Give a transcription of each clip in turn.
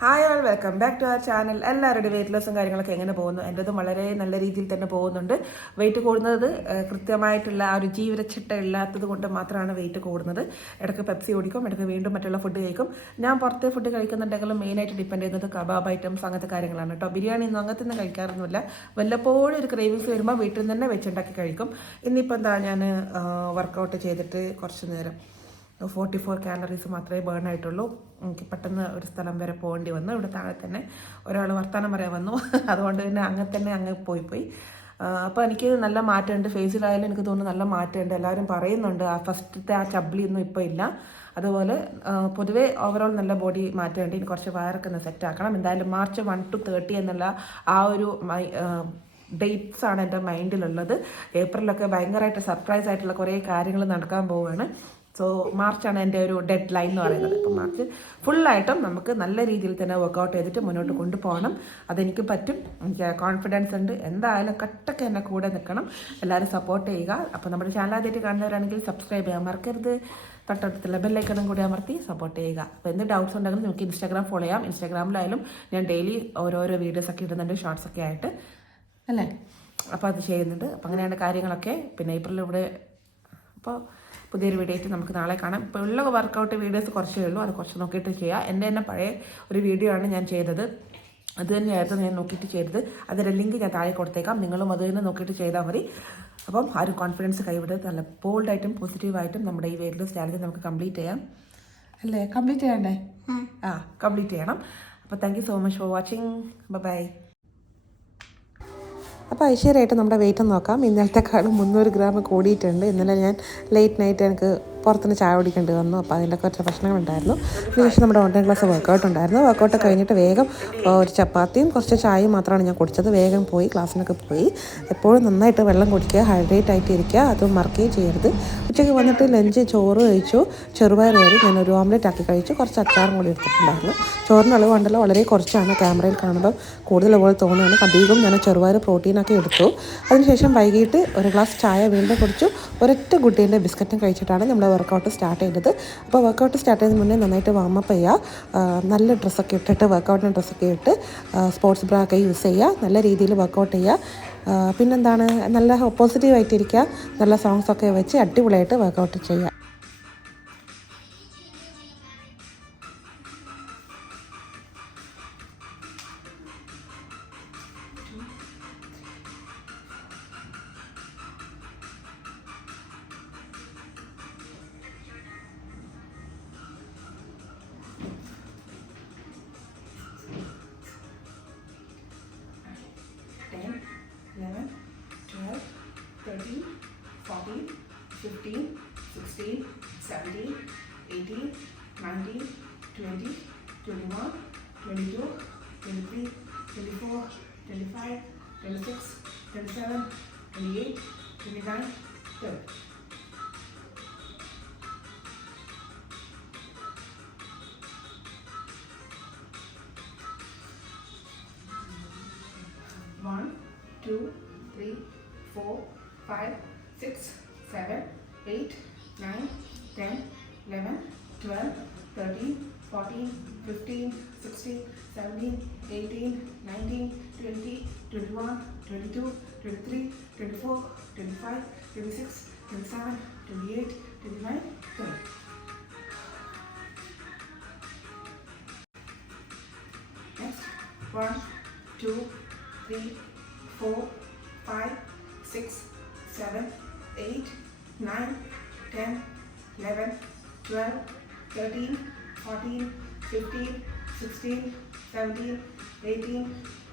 Hi all welcome back to our channel. എല്ലാവരുടെ weight ലോസും കാര്യങ്ങളൊക്കെ എങ്ങനെ പോകുന്നു? എൻ്റെതും വളരെ നല്ല രീതിയിൽ തന്നെ പോകുന്നുണ്ട്. വെയിറ്റ് കൂടുന്നത് കൃത്യമായിട്ടുള്ള ആ ഒരു ജീവിതച്ചിട്ട ഇല്ലാത്തത് കൊണ്ട് മാത്രമാണ് വെയിറ്റ് കൂടുന്നത്. ഇടയ്ക്ക് പെപ്സി കുടിക്കും, ഇടയ്ക്ക് വീണ്ടും മറ്റുള്ള ഫുഡ് കഴിക്കും. ഞാൻ പുറത്തെ ഫുഡ് കഴിക്കുന്നുണ്ടെങ്കിലും മെയിനായിട്ട് ഡിപ്പെൻഡ് ചെയ്യുന്നത് കബാബ് ഐറ്റംസ് അങ്ങനത്തെ കാര്യങ്ങളാണ് കേട്ടോ. ബിരിയാണി ഒന്നും അങ്ങനത്തെ ഒന്നും കഴിക്കാറൊന്നുമില്ല. വല്ലപ്പോഴും ഒരു ക്രേവിങ്സ് വരുമ്പോൾ വീട്ടിൽ നിന്ന് തന്നെ വെച്ചുണ്ടാക്കി കഴിക്കും. ഇന്നിപ്പോൾ എന്താ ഞാൻ വർക്കൗട്ട് ചെയ്തിട്ട് കുറച്ച് നേരം 44 കാലറീസ് മാത്രമേ ബേൺ ആയിട്ടുള്ളൂ. എനിക്ക് പെട്ടെന്ന് ഒരു സ്ഥലം വരെ പോകേണ്ടി വന്നു. ഇവിടെ താഴെ തന്നെ ഒരാൾ വർത്തമാനം പറയാൻ വന്നു. അതുകൊണ്ട് തന്നെ അങ്ങ് പോയി. അപ്പോൾ എനിക്ക് നല്ല മാറ്റമുണ്ട്. ഫേസിലായാലും എനിക്ക് തോന്നുന്നു നല്ല മാറ്റമുണ്ട്. എല്ലാവരും പറയുന്നുണ്ട് ആ ഫസ്റ്റത്തെ ആ ചബ്ലിയൊന്നും ഇപ്പോൾ ഇല്ല. അതുപോലെ പൊതുവേ ഓവറോൾ നല്ല ബോഡി മാറ്റമുണ്ട്. ഇനി കുറച്ച് വയറൊക്കെ ഒന്ന് സെറ്റ് ആക്കണം. എന്തായാലും March 1 to 30 എന്നുള്ള ആ ഒരു ഡേറ്റ്സ് ആണ് എൻ്റെ മൈൻഡിലുള്ളത്. ഏപ്രിലൊക്കെ ഭയങ്കരമായിട്ട് സർപ്രൈസ് ആയിട്ടുള്ള കുറേ കാര്യങ്ങൾ നടക്കാൻ പോവുകയാണ്. സോ മാർച്ചാണ് എൻ്റെ ഒരു ഡെഡ് ലൈൻ എന്ന് പറയുന്നത്. അപ്പോൾ മാർച്ച് ഫുള്ളായിട്ടും നമുക്ക് നല്ല രീതിയിൽ തന്നെ വർക്കൗട്ട് ചെയ്തിട്ട് മുന്നോട്ട് കൊണ്ടുപോകണം. അതെനിക്ക് പറ്റും, എനിക്ക് കോൺഫിഡൻസ് ഉണ്ട്. എന്തായാലും കട്ടൊക്കെ എന്നെ കൂടെ നിൽക്കണം. എല്ലാവരും സപ്പോർട്ട് ചെയ്യുക. അപ്പോൾ നമ്മുടെ ചാനൽ ആദ്യമായിട്ട് കാണുന്നവരാണെങ്കിൽ സബ്സ്ക്രൈബ് ചെയ്യാൻ മറക്കരുത്. തൊട്ടടുത്തുള്ള ബെല്ലൈക്കണും കൂടി അമർത്തി സപ്പോർട്ട് ചെയ്യുക. അപ്പോൾ എന്ത് ഡൗട്ട്സ് ഉണ്ടെങ്കിലും നമുക്ക് ഇൻസ്റ്റാഗ്രാം ഫോളോ ചെയ്യാം. ഇൻസ്റ്റാഗ്രാമിലായാലും ഞാൻ ഡെയിലി ഓരോരോ വീഡിയോസൊക്കെ ഇടുന്നുണ്ട്, ഷോർട്സൊക്കെ ആയിട്ട് അല്ലേ. അപ്പോൾ അത് ചെയ്യുന്നുണ്ട്. അപ്പോൾ അങ്ങനെയാണ് കാര്യങ്ങളൊക്കെ. പിന്നെ ഏപ്രിൽ ഇവിടെ അപ്പോൾ പുതിയൊരു വീഡിയോ ആയിട്ട് നമുക്ക് നാളെ കാണാം. ഇപ്പോൾ ഉള്ള വർക്കൗട്ട് വീഡിയോസ് കുറച്ചേ ഉള്ളൂ, അത് കുറച്ച് നോക്കിയിട്ട് ചെയ്യുക. എൻ്റെ തന്നെ പഴയ ഒരു വീഡിയോ ആണ് ഞാൻ ചെയ്തത്, അത് തന്നെയായിരുന്നു ഞാൻ നോക്കിയിട്ട് ചെയ്തത്. അതിൻ്റെ ലിങ്ക് ഞാൻ താഴെ കൊടുത്തേക്കാം. നിങ്ങളും അത് തന്നെ നോക്കിയിട്ട് ചെയ്താൽ മതി. അപ്പം ആ ഒരു കോൺഫിഡൻസ് കൈവിടരുത്. നല്ല ബോൾഡായിട്ടും പോസിറ്റീവായിട്ടും നമ്മുടെ ഈ വെയിറ്റ് ലോസ് ചാലഞ്ച് നമുക്ക് കംപ്ലീറ്റ് ചെയ്യാം അല്ലേ. കംപ്ലീറ്റ് ചെയ്യണ്ടേ? കംപ്ലീറ്റ് ചെയ്യണം. അപ്പോൾ thank you so much for watching. Bye. അപ്പോൾ ഐശ്വര്യമായിട്ട് നമ്മുടെ വെയിറ്റ് നോക്കാം. ഇന്നലത്തെക്കാളും 300 ഗ്രാം കൂടിയിട്ടുണ്ട്. ഇന്നലെ ഞാൻ ലേറ്റ് നൈറ്റ് എനിക്ക് പുറത്തുനിന്ന് ചായ കുടിക്കേണ്ടി വന്നു. അപ്പോൾ അതിൻ്റെ കുറച്ച് പ്രശ്നങ്ങളുണ്ടായിരുന്നു. അതിനുശേഷം നമ്മുടെ ഓൺലൈൻ ക്ലാസ് വർക്കൗട്ട് ഉണ്ടായിരുന്നു. വർക്കൗട്ട് കഴിഞ്ഞിട്ട് വേഗം ഒരു ചപ്പാത്തിയും കുറച്ച് ചായയും മാത്രമാണ് ഞാൻ കുടിച്ചത്. വേഗം പോയി ക്ലാസ്സിനൊക്കെ പോയി. എപ്പോഴും നന്നായിട്ട് വെള്ളം കുടിക്കുക, ഹൈഡ്രേറ്റ് ആയിട്ട് ഇരിക്കുക, അത് മറക്കുകയും ചെയ്യരുത്. ഉച്ചയ്ക്ക് വന്നിട്ട് ലഞ്ച് ചോറ് കഴിച്ചു, ചെറുപയർ കയറി ഞാൻ ഒരു ഓംലെറ്റ് ആക്കി കഴിച്ചു. കുറച്ച് അച്ചാറും കൂടി എടുത്തിട്ടുണ്ടായിരുന്നു. ചോറിന് അളവ് കണ്ടല്ലോ വളരെ കുറച്ചാണ്, ക്യാമറയിൽ കാണുമ്പോൾ കൂടുതൽ പോലെ തോന്നുകയാണ്. അധികം ഞാൻ ചെറുപയർ പ്രോട്ടീനൊക്കെ എടുത്തു. അതിനുശേഷം വൈകിട്ട് ഒരു ഗ്ലാസ് ചായ വീണ്ടും കുടിച്ചു. ഒരൊറ്റ ഗുട്ടീൻ്റെ ബിസ്ക്കറ്റും കഴിച്ചിട്ടാണ് നമ്മൾ വർക്കൗട്ട് സ്റ്റാർട്ട് ചെയ്തത്. അപ്പോൾ വർക്കൗട്ട് സ്റ്റാർട്ട് ചെയ്യുന്നതിന് മുന്നേ നന്നായിട്ട് വാമപ്പ് ചെയ്യുക. നല്ല ഡ്രസ്സൊക്കെ ഇട്ടിട്ട്, വർക്കൗട്ടിൻ്റെ ഡ്രസ്സൊക്കെ ഇട്ട്, സ്പോർട്സ് ബ്രാ ഒക്കെ യൂസ് ചെയ്യുക. നല്ല രീതിയിൽ വർക്കൗട്ട് ചെയ്യുക. പിന്നെന്താണ്, നല്ല പോസിറ്റീവായിട്ടിരിക്കുക. നല്ല സോങ്സൊക്കെ വെച്ച് അടിപൊളിയായിട്ട് വർക്കൗട്ട് ചെയ്യുക. Ten, 11, 12, 13, 14, 15, 16, 17, 18, 19, 20, 21, 22, 23, 24, 25, 26, 27, 28, 29, 30. One, 2, 3, 4, 5, 6, 7, 8, 9, 10, 11, 12, 13, 14, 15, 16, 17, 18, 19, 20, 21, 22, 23, 24, 25, 26, 27, 28, 29, 30. Next, 1, 2, 3, 4, 5, 6, 7, 8, 9, 10, 11, 12, 13, 14, 15, 16, 17, 18,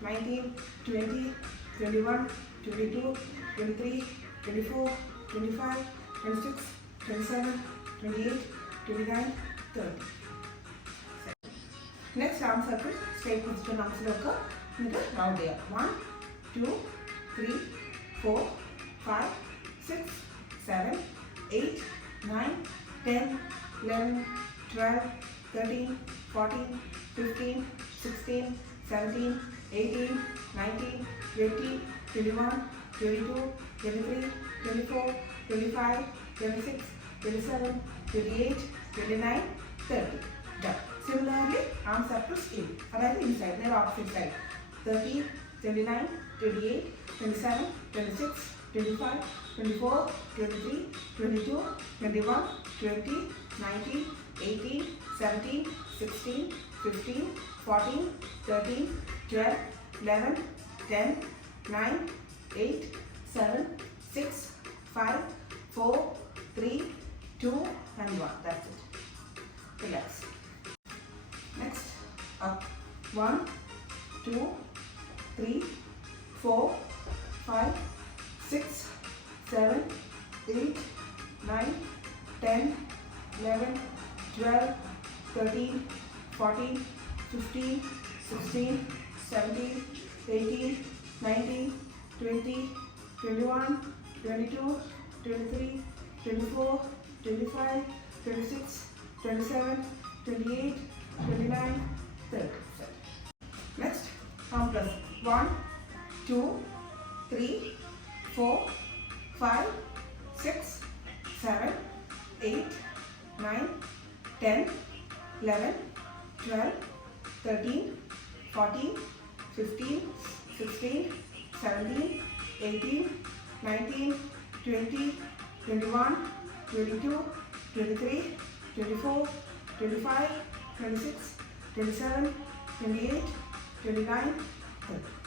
19, 20, 21, 22, 23, 24, 25, 26, 27, 28, 29, 30. Next arm circle, straight position arms lock. Round here. 1, 2, 3, 4, 5, 6, 7, 8, 9, 10, 11, 12, 13, 14, 15, 16, 17, 18, 19, 20, 21, 22, 23, 24, 25, 26, 27, 28, 29, 30. Done. Similarly, arms are pushed in. അതായത് inside, നേരെ opposite side. 30, 29, 28, 27, 26, 25, 24, 23, 22, 21, 20, 19, 18, 17, 16, 15, 14, 13, 12, 11, 10, 9, 8, 7, 6, 5, 4, 3, 2, and 1. That's it. Relax. Next, up. 1, 2, 3, 4, 5, 6, 7, 8, 9, 10, 11, 12, 13, 14, 15, 16, 17, 18, 19, 20, 21, 22, 23, 24, 25, 26, 27, 28, 29, 30. Next, arm plus 1, 2, 3, 4, 5, 6, 7, 8, 9, 10, 11, 12, 13, 14, 15, 16, 17, 18, 19, 20, 21, 22, 23, 24, 25, 26, 27, 28, 29, 30.